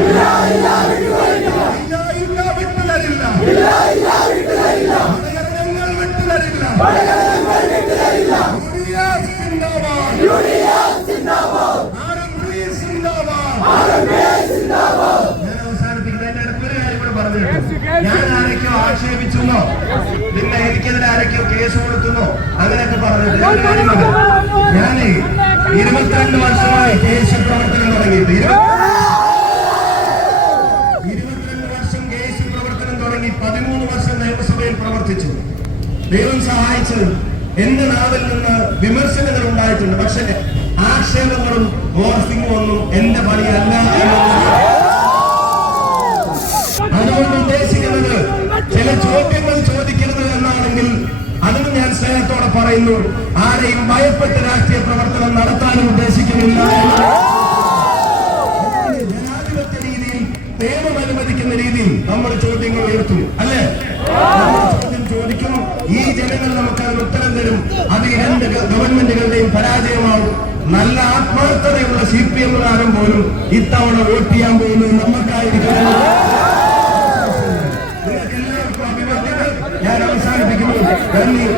ഇല്ല ഇല്ല ഞാൻ ആരൊക്കെയോ ആക്ഷേപിച്ചെന്നോ പിന്നെ എനിക്കെതിരെ ആരൊക്കെയോ കേസ് കൊടുത്തുന്നോ അങ്ങനെയൊക്കെ പറഞ്ഞിട്ട് ഞാൻ ഇരുപത്തിരണ്ട് വർഷമായി കേസ് പ്രവർത്തനം തുടങ്ങിയിട്ട്. പ്രവർത്തിച്ചു. ദൈവം സഹായിച്ച് എന്റെ നാവിൽ നിന്ന് വിമർശനങ്ങൾ ഉണ്ടായിട്ടുണ്ട് പക്ഷേ ആക്ഷേപങ്ങളും ഓർഫിങ്ങും ഒന്നും എന്റെ പണിയല്ല എന്നുള്ള ചില ചോദ്യങ്ങൾ ചോദിക്കരുത് എന്നാണെങ്കിൽ അതിന് ഞാൻ സ്നേഹത്തോടെ പറയുന്നു. ആരെയും ഭയപ്പെട്ട് രാഷ്ട്രീയ പ്രവർത്തനം നടത്താനും ഉദ്ദേശിക്കുന്നില്ല. ജനാധിപത്യ രീതിയിൽ നിയമം അനുവദിക്കുന്ന രീതിയിൽ നമ്മൾ ചോദ്യങ്ങൾ ഉയർത്തും. അല്ലേ? ചോദ്യം ചോദിക്കും ഈ ജനങ്ങൾ നമുക്ക് അതിന് ഉത്തരം തരും. അത് രണ്ട് ഗവൺമെന്റുകളുടെയും പരാജയമാവും. നല്ല ആത്മാർത്ഥതയുള്ള സി പി എമ്മുകാരൻ പോലും ഇത്തവണ വോട്ട് ചെയ്യാൻ പോകുന്നത് Yani bir saniye